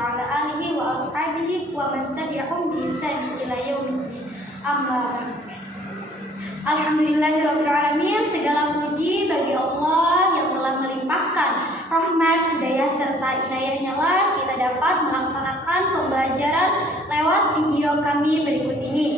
wa ala alihi wa ashabihi wa man tabi'ahum bi ihsan ila yaumiddin. Amma ba'd. Alhamdulillahirabbil alamin, segala puji bagi Allah yang telah melimpahkan rahmat, hidayah serta inayahnya lah kita dapat melaksanakan pembelajaran lewat video kami berikut ini.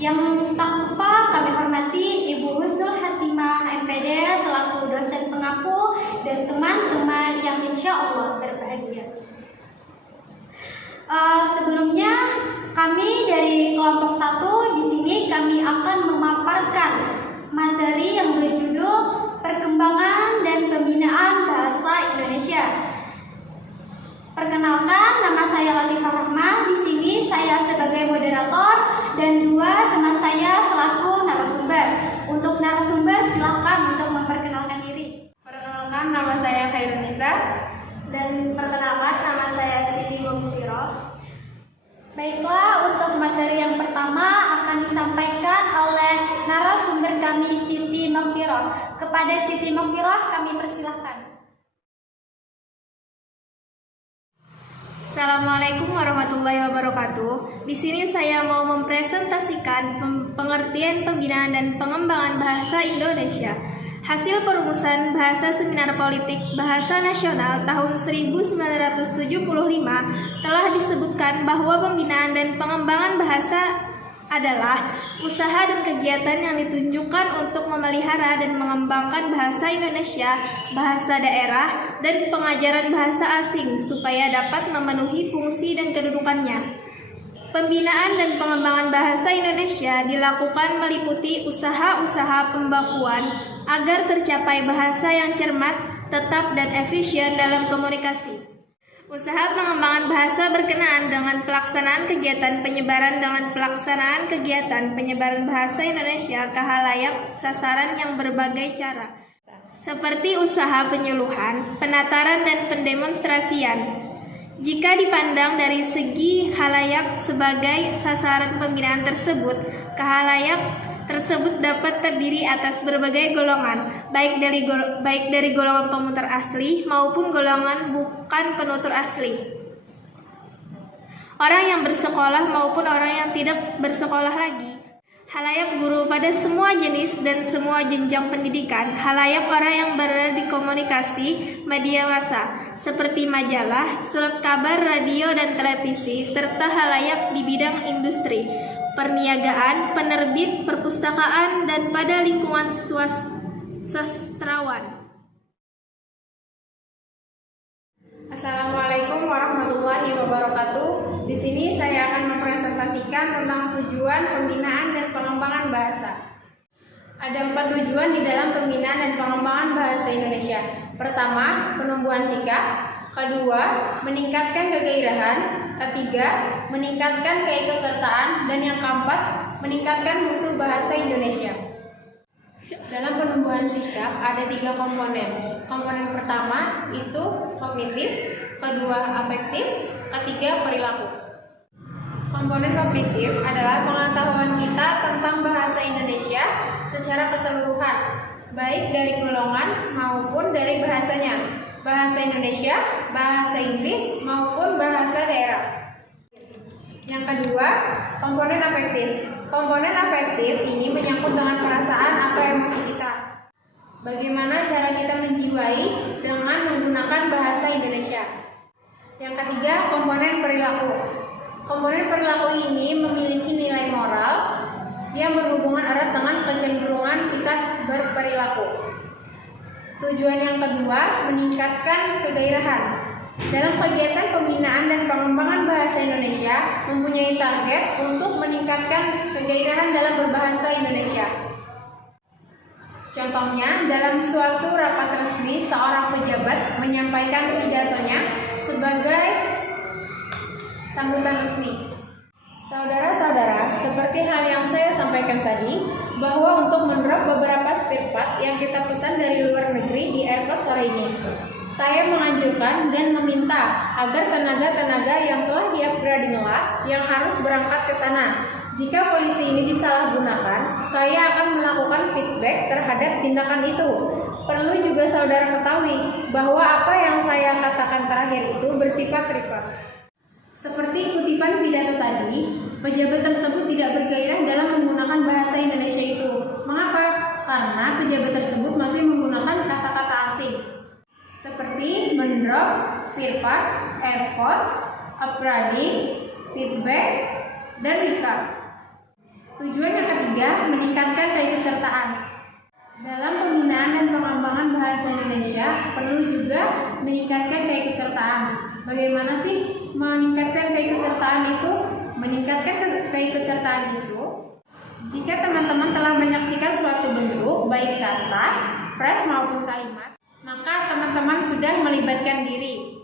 Yang tak lupa kami hormati Ibu Husnul Hatimah MPD selaku dosen pengaku dan teman-teman yang insya Allah berbahagia. Sebelumnya kami dari kelompok 1 di sini kami akan memaparkan materi yang berjudul Perkembangan dan Pembinaan Bahasa Indonesia. Perkenalkan, nama saya Latifah Rahmah. Di sini saya sebagai moderator dan 2 teman saya selaku narasumber. Untuk narasumber silakan untuk memperkenalkan diri. Perkenalkan, nama saya Khairun Nisa. Dan perkenalkan, nama saya Siti Mufiro. Baiklah, untuk materi yang pertama akan disampaikan oleh narasumber kami Siti Mufiro. Kepada Siti Mufiro kami persilahkan. Assalamualaikum warahmatullahi wabarakatuh. Di sini saya mau mempresentasikan pengertian pembinaan dan pengembangan bahasa Indonesia. Hasil perumusan Bahasa Seminar Politik Bahasa Nasional tahun 1975 telah disebutkan bahwa pembinaan dan pengembangan bahasa adalah usaha dan kegiatan yang ditunjukkan untuk memelihara dan mengembangkan bahasa Indonesia, bahasa daerah, dan pengajaran bahasa asing supaya dapat memenuhi fungsi dan kedudukannya. Pembinaan dan pengembangan bahasa Indonesia dilakukan meliputi usaha-usaha pembakuan agar tercapai bahasa yang cermat, tetap, dan efisien dalam komunikasi. Usaha pengembangan bahasa berkenaan dengan pelaksanaan kegiatan penyebaran bahasa Indonesia ke khalayak sasaran yang berbagai cara, seperti usaha penyuluhan, penataran, dan pendemonstrasian. Jika dipandang dari segi khalayak sebagai sasaran pembinaan tersebut, khalayak tersebut dapat terdiri atas berbagai golongan, baik dari golongan pemutar asli maupun golongan bukan penutur asli. Orang yang bersekolah maupun orang yang tidak bersekolah lagi. Khalayak guru pada semua jenis dan semua jenjang pendidikan. Khalayak orang yang berada di komunikasi media massa seperti majalah, surat kabar, radio, dan televisi, serta khalayak di bidang industri, perniagaan, penerbit, perpustakaan, dan pada lingkungan sastrawan. Assalamualaikum warahmatullahi wabarakatuh. Di sini saya akan mempresentasikan tentang tujuan pembinaan dan pengembangan bahasa. Ada 4 tujuan di dalam pembinaan dan pengembangan bahasa Indonesia. Pertama, penumbuhan sikap. Kedua, meningkatkan kegairahan. Ketiga, meningkatkan keikutsertaan. Dan yang keempat, meningkatkan mutu bahasa Indonesia. Dalam penumbuhan sikap ada 3 komponen. Komponen pertama itu kognitif, kedua afektif, ketiga perilaku. Komponen kognitif adalah pengetahuan kita tentang bahasa Indonesia secara keseluruhan, baik dari golongan maupun dari bahasanya, bahasa Indonesia, bahasa Inggris, maupun bahasa daerah. Yang kedua, komponen afektif. Komponen afektif ini menyangkut dengan perasaan atau emosi kita. Bagaimana cara kita menjiwai dengan menggunakan bahasa Indonesia. Yang ketiga, komponen perilaku. Komponen perilaku ini memiliki nilai moral yang berhubungan erat dengan kecenderungan kita berperilaku. Tujuan yang kedua, meningkatkan kegairahan. Dalam kegiatan pembinaan dan pengembangan bahasa Indonesia mempunyai target untuk meningkatkan kegairahan dalam berbahasa Indonesia. Contohnya, dalam suatu rapat resmi, seorang pejabat menyampaikan pidatonya sebagai sambutan resmi. Saudara-saudara, seperti hal yang saya sampaikan tadi, bahwa untuk mendrop beberapa spare part yang kita pesan dari luar negeri di airport sore ini, saya menganjurkan dan meminta agar tenaga-tenaga yang telah di-upgrading lah yang harus berangkat ke sana. Jika polisi ini disalahgunakan, saya akan melakukan feedback terhadap tindakan itu. Perlu juga saudara ketahui bahwa apa yang saya katakan katakan terakhir itu bersifat record. Seperti kutipan pidato tadi, pejabat tersebut tidak bergairah dalam menggunakan bahasa Indonesia itu. Mengapa? Karena pejabat tersebut masih menggunakan kata-kata asing seperti mendrop, spare part, airport, upgrading, feedback, dan record. Tujuan yang ketiga, meningkatkan keikutsertaan. Dalam pembinaan dan pengembangan bahasa Indonesia perlu juga meningkatkan keikutsertaan. Bagaimana sih meningkatkan keikutsertaan itu? Meningkatkan keikutsertaan itu jika teman-teman telah menyaksikan suatu bentuk, baik kata, frase maupun kalimat, maka teman-teman sudah melibatkan diri.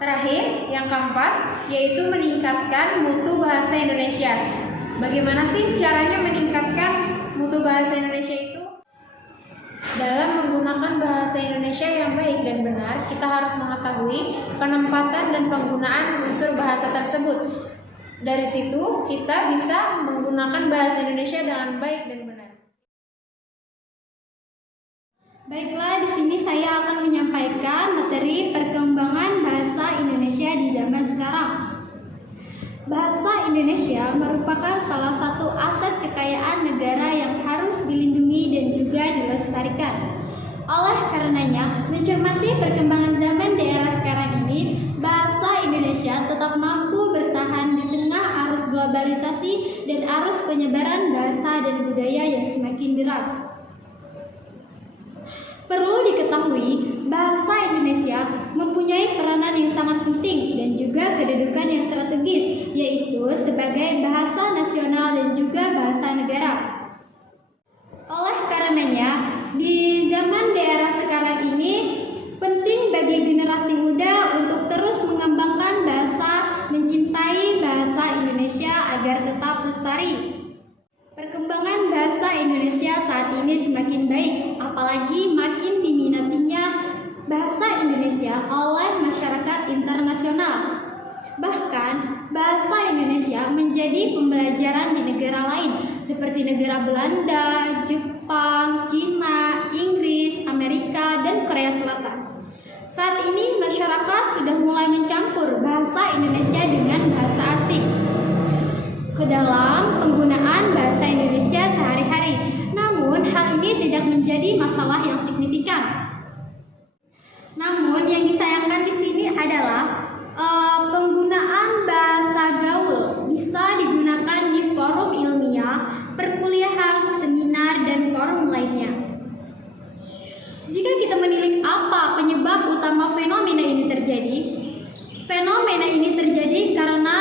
Terakhir, yang keempat, yaitu meningkatkan mutu bahasa Indonesia. Bagaimana sih caranya meningkatkan mutu bahasa Indonesia itu? Dalam menggunakan bahasa Indonesia yang baik dan benar, kita harus mengetahui penempatan dan penggunaan unsur bahasa tersebut. Dari situ, kita bisa menggunakan bahasa Indonesia dengan baik dan benar. Baiklah, di sini saya akan menyampaikan materi perkembangan bahasa Indonesia di zaman sekarang. Bahasa Indonesia merupakan salah satu aset kekayaan negara yang harus dilindungi dan juga dilestarikan. Oleh karenanya, mencermati perkembangan zaman di era sekarang ini, bahasa Indonesia tetap mampu bertahan di tengah arus globalisasi dan arus penyebaran bahasa dan budaya yang semakin deras. Perlu diketahui, bahasa Indonesia mempunyai peranan yang sangat penting dan juga kedudukan yang strategis, yaitu sebagai bahasa nasional dan juga bahasa negara. Oleh karenanya, di zaman di era sekarang ini, penting bagi generasi muda untuk terus mengembangkan bahasa, mencintai bahasa Indonesia agar tetap lestari. Perkembangan bahasa Indonesia saat ini semakin baik, apalagi makin diminatinya bahasa Indonesia oleh masyarakat internasional. Bahkan, bahasa Indonesia menjadi pembelajaran di negara lain, seperti negara Belanda, Jepang, Cina, Inggris, Amerika, dan Korea Selatan. Saat ini, masyarakat sudah mulai mencampur bahasa Indonesia dengan bahasa asing ke dalam penggunaan bahasa Indonesia sehari-hari. Namun, hal ini tidak menjadi masalah yang signifikan. Namun, yang disayangkan di sini adalah penggunaan bahasa gaul bisa digunakan di forum ilmiah, perkuliahan, seminar, dan forum lainnya. Jika kita menilik apa penyebab utama fenomena ini terjadi, fenomena ini terjadi karena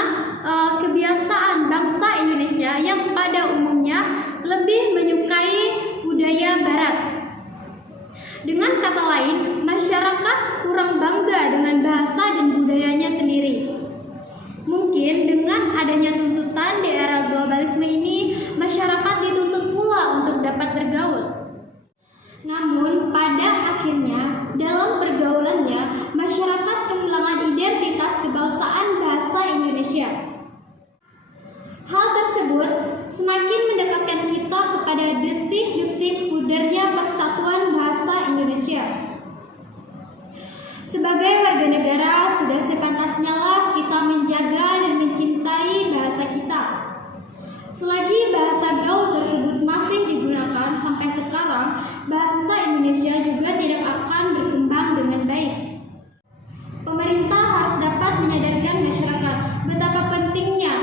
kebiasaan bangsa Indonesia yang pada umumnya lebih menyukai budaya Barat. Dengan kata lain, masyarakat kurang bangga dengan bahasa dan budayanya sendiri. Mungkin dengan adanya tuntutan di era globalisme ini, masyarakat dituntut pula untuk dapat bergaul. Namun, pada akhirnya, dalam pergaulannya, masyarakat kehilangan identitas kebangsaan bahasa Indonesia. Hal tersebut semakin mendekatkan kita kepada detik-detik pudarnya persatuan bahasa Indonesia. Sebagai warga negara, sudah sepantasnya lah kita menjaga dan mencintai bahasa kita. Selagi bahasa gaul tersebut masih digunakan sampai sekarang, bahasa Indonesia juga tidak akan berkembang dengan baik. Pemerintah harus dapat menyadarkan masyarakat betapa pentingnya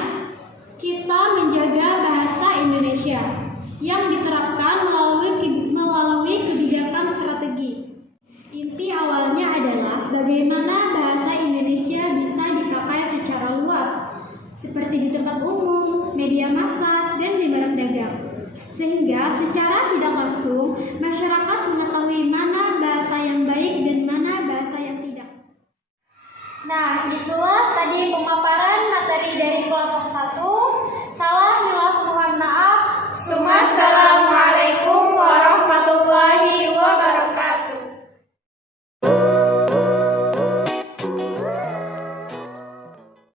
kita menjaga bahasa Indonesia yang diterapkan melalui kebijakan strategi. Inti awalnya adalah bagaimana bahasa Indonesia bisa dipakai secara luas, seperti di tempat umum, media massa, dan di barang dagang. Sehingga secara tidak langsung, masyarakat mengetahui mana bahasa yang baik dan mana bahasa yang tidak. Nah, itulah tadi pemaparan materi